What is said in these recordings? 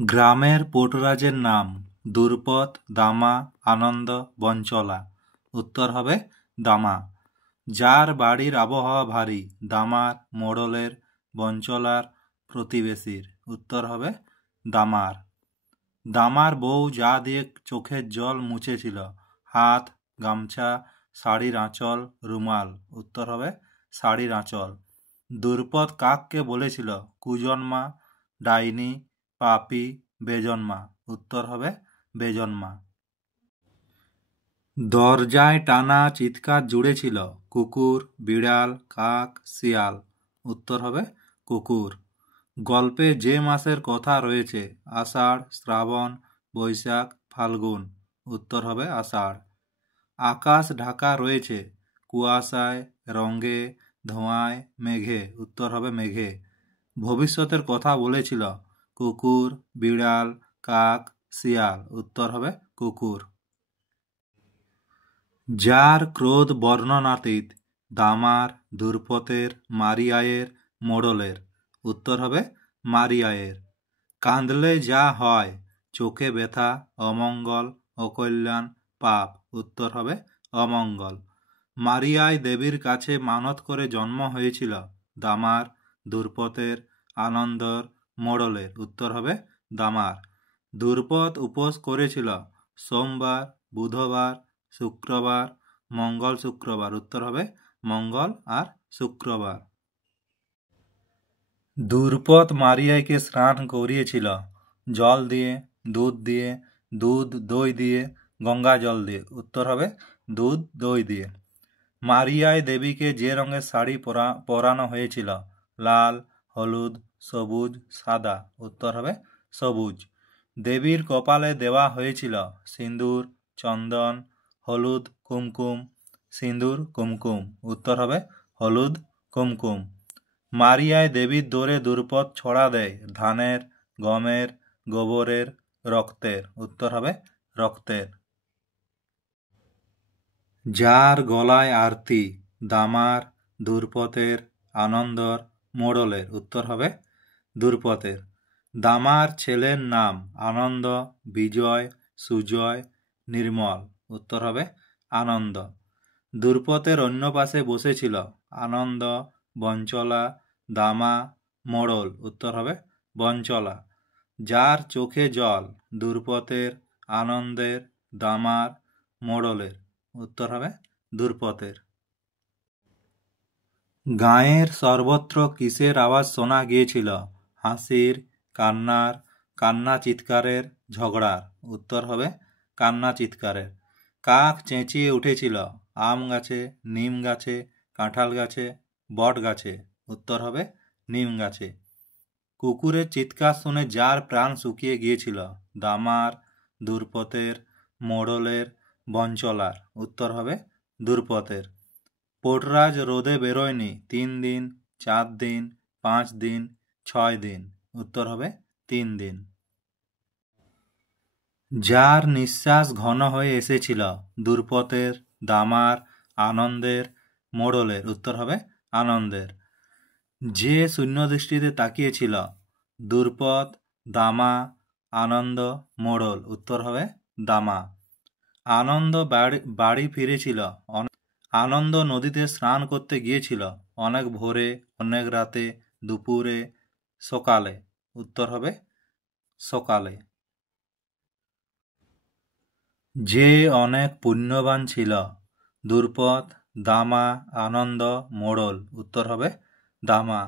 গ্রামের পোটরাজের নাম দুর্পদ, দামা, আনন্দ, বঞ্চলা। উত্তর হবে দামা। যার বাড়ির আবহাওয়া ভারী, দামার, মোড়লের, বঞ্চলার, প্রতিবেশীর। উত্তর হবে দামার। দামার বউ যা দিয়ে চোখের জল মুছেছিল? হাত, গামছা, শাড়ির আঁচল, রুমাল। উত্তর হবে শাড়ির আঁচল। দুর্পদ কাককে বলেছিল? কুজন্মা, ডাইনি, পাপী, বেজন্মা। উত্তর হবে বেজন্মা। দরজায় টানা চিৎকার জুড়েছিল? কুকুর, বিড়াল, কাক, শিয়াল। উত্তর হবে কুকুর। গল্পে যে মাসের কথা রয়েছে? আষাঢ়, শ্রাবণ, বৈশাখ, ফাল্গুন। উত্তর হবে আষাঢ়। আকাশ ঢাকা রয়েছে কুয়াশায়, রঙে, ধোঁয়ায়, মেঘে। উত্তর হবে মেঘে। ভবিষ্যতের কথা বলেছিল? কুকুর, বিড়াল, কাক, শিয়াল। উত্তর হবে কুকুর। যার ক্রোধ বর্ণনাতীত? দামার, দুর্পতের, মারিয়ায়ের, মোড়লের। উত্তর হবে মারিয়ায়ের। কাঁদলে যা হয়? চোখে ব্যথা, অমঙ্গল, অকল্যাণ, পাপ। উত্তর হবে অমঙ্গল। মারিয়ায় দেবীর কাছে মানত করে জন্ম হয়েছিল? দামার, দুর্পতের, আনন্দর, মোড়লের। উত্তর হবে দামার। দুর্পদ উপোস করেছিল সোমবার, বুধবার, শুক্রবার, মঙ্গল, শুক্রবার। উত্তর হবে মঙ্গল আর শুক্রবার। দুর্পদ মারিয়াকে স্নান করিয়েছিল? জল দিয়ে, দুধ দিয়ে, দুধ দই দিয়ে, গঙ্গা জল দিয়ে। উত্তর হবে দুধ দই দিয়ে। মারিয়ায় দেবীকে যে রঙের শাড়ি পরানো হয়েছিল? লাল, হলুদ, সবুজ, সাদা। উত্তর হবে সবুজ। দেবীর কপালে দেওয়া হয়েছিল? সিঁদুর, চন্দন, হলুদ, কুমকুম, সিঁদুর, কুমকুম। উত্তর হবে হলুদ, কুমকুম। মারিয়ায় দেবীর দোরে দুর্পদ ছড়া দেয়? ধানের, গমের, গোবরের, রক্তের। উত্তর হবে রক্তের। যার গলায় আরতি? দামার, দুর্পতের, আনন্দর, মোড়লের। উত্তর হবে দুর্পতের। দামার ছেলের নাম? আনন্দ, বিজয়, সুজয়, নির্মল। উত্তর হবে আনন্দ। দুর্পতের অন্য পাশে বসেছিল? আনন্দ, বঞ্চলা, দামা, মোড়ল। উত্তর হবে বঞ্চলা। যার চোখে জল? দুর্পতের, আনন্দের, দামার, মোড়লের। উত্তর হবে দুর্পতের। গাঁয়ের সর্বত্র কিসের আওয়াজ শোনা গিয়েছিল? হাসির, কান্নার, কান্না চিৎকারের, ঝগড়ার। উত্তর হবে কান্না চিৎকারের। কাক চেঁচিয়ে উঠেছিল? আম গাছে, নিম গাছে, কাঁঠাল গাছে, বট গাছে। উত্তর হবে নিম গাছে। কুকুরের চিৎকার শুনে যার প্রাণ শুকিয়ে গিয়েছিল? দামার, দুর্পতের, মোড়লের, বঞ্চলার। উত্তর হবে দুর্পতের। পোটরাজ রোদে বেরোয়নি 3 দিন, 4 দিন, 5 দিন, 6 দিন। উত্তর হবে 3 দিন। যার নিঃশ্বাস ঘন হয়ে এসেছিল? দুর্পতের, দামার, আনন্দের, মোড়লের। উত্তর হবে আনন্দের। যে শূন্য দৃষ্টিতে তাকিয়েছিল? দুর্পদ, দামা, আনন্দ, মোড়ল। উত্তর হবে দামা। আনন্দ বাড়ি ফিরেছিল? আনন্দ নদীতে স্নান করতে গিয়েছিল? অনেক ভোরে, অনেক রাতে, দুপুরে, সকালে। উত্তর হবে সকালে। যে অনেক পুণ্যবান ছিল? দুর্পদ, দামা, আনন্দ, মোড়ল। উত্তর হবে দামা।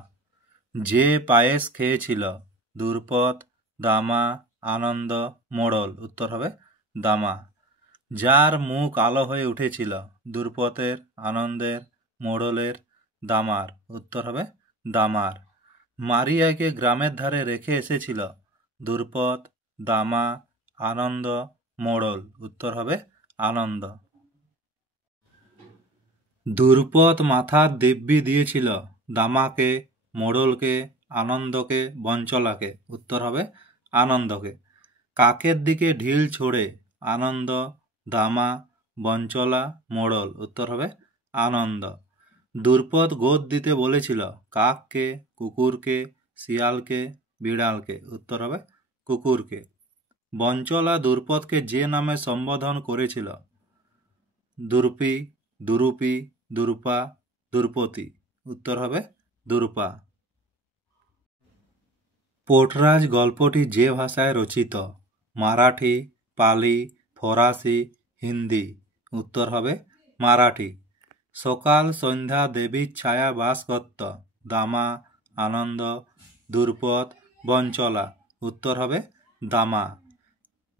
যে পায়েস খেয়েছিল? দুর্পদ, দামা, আনন্দ, মোড়ল। উত্তর হবে দামা। যার মুখ আলো হয়ে উঠেছিল? দুর্পতের, আনন্দের, মোড়লের, দামার। উত্তর হবে দামার। মারিয়াকে গ্রামের ধারে রেখে এসেছিল? দুর্পদ, দামা, আনন্দ, মোড়ল। উত্তর হবে আনন্দ। দুর্পদ মাথার দিব্যি দিয়েছিল? দামাকে, মোড়লকে, আনন্দকে, বঞ্চলাকে। উত্তর হবে আনন্দকে। কাকের দিকে ঢিল ছোড়ে? আনন্দ, দামা, বঞ্চলা, মোড়ল। উত্তর হবে আনন্দ। দুর্পদ গোদ দিতে বলেছিল? কাককে, কুকুরকে, শিয়ালকে, বিড়ালকে। উত্তর হবে কুকুরকে। বঞ্চলা দ্রুপদকে যে নামে সম্বোধন করেছিল? দুর্পি, দুরুপি, দুর্পা, দুর্পতি। উত্তর হবে দুর্পা। পোর্টরাজ গল্পটি যে ভাষায় রচিত? মারাঠি, পালি, ফরাসি, হিন্দি। উত্তর হবে মারাঠি। সকাল সন্ধ্যা দেবীর ছায়া বাস করত? দামা, আনন্দ, দ্রুপদ, বঞ্চলা। উত্তর হবে দামা।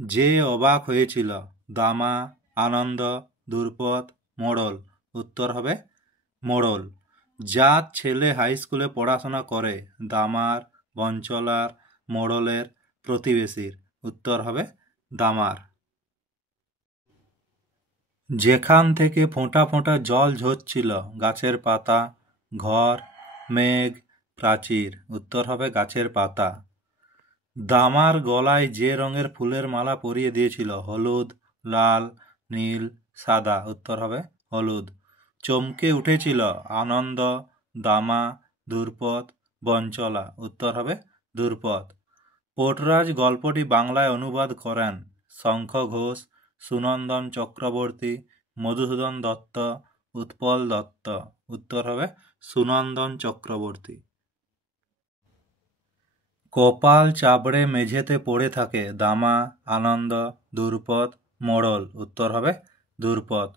যে অবাক হয়েছিল? দামা, আনন্দ, দ্রুপদ, মোড়ল। উত্তর হবে মোড়ল। যার ছেলে হাই স্কুলে পড়াশোনা করে? দামার, বঞ্চলার, মোড়লের, প্রতিবেশীর। উত্তর হবে দামার। যেখান থেকে ফোঁটা ফোঁটা জল ঝরছিল? গাছের পাতা, ঘর, মেঘ, প্রাচীর। উত্তর হবে গাছের পাতা। দামার গলায় যে রঙের ফুলের মালা পরিয়ে দিয়েছিল? হলুদ, লাল, নীল, সাদা। উত্তর হবে হলুদ। চমকে উঠেছিল? আনন্দ, দামা, দ্রুপদ, বঞ্চলা। উত্তর হবে দ্রুপদ। পোর্টরাজ গল্পটি বাংলায় অনুবাদ করেন? শঙ্খ ঘোষ, সুনন্দন চক্রবর্তী, মধুসূদন দত্ত, উৎপল দত্ত। উত্তর হবে সুনন্দন চক্রবর্তী। কপাল চাপড়ে মেঝেতে পড়ে থাকে? দামা, আনন্দ, দ্রুপদ, মোড়ল। উত্তর হবে দ্রুপদ।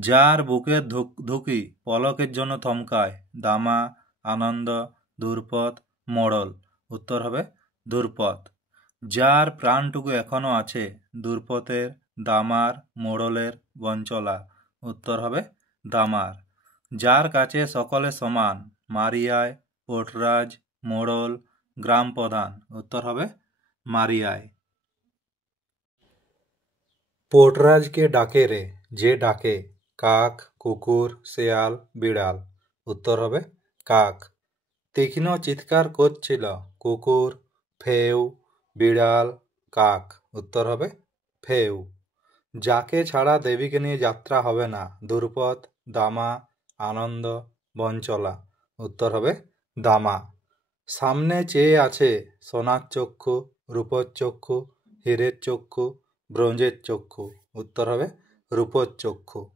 যার বুকের ধুকি পলকের জন্য থমকায়? দামা, আনন্দ, দ্রুপদ, মোড়ল। উত্তর হবে দ্রুপদ। যার প্রাণটুকু এখনো আছে? দ্রুপদের, দামার, মোড়লের, বঞ্চলা। উত্তর হবে দামার। যার কাছে সকলে সমান? মারিয়ায়, পোর্টরাজ, মোড়ল, গ্রাম প্রধান। উত্তর হবে মারিয়ায়। পোর্টরাজকে ডাকে রে? যে ডাকে? কাক, কুকুর, শেয়াল, বিড়াল। উত্তর হবে কাক। তীক্ষ্ণ চিৎকার করছিল? কুকুর, ফেউ, বিড়াল, কাক। উত্তর হবে ফেউ। যাকে ছাড়া দেবীকে নিয়ে যাত্রা হবে না? দ্রুপদ, দামা, আনন্দ, বঞ্চলা। উত্তর হবে দামা। সামনে চেয়ে আছে? সোনার চক্ষু, রূপোর চক্ষু, হীরের চক্ষু, ব্রোঞ্জের চক্ষু। উত্তর হবে রূপোর চক্ষু।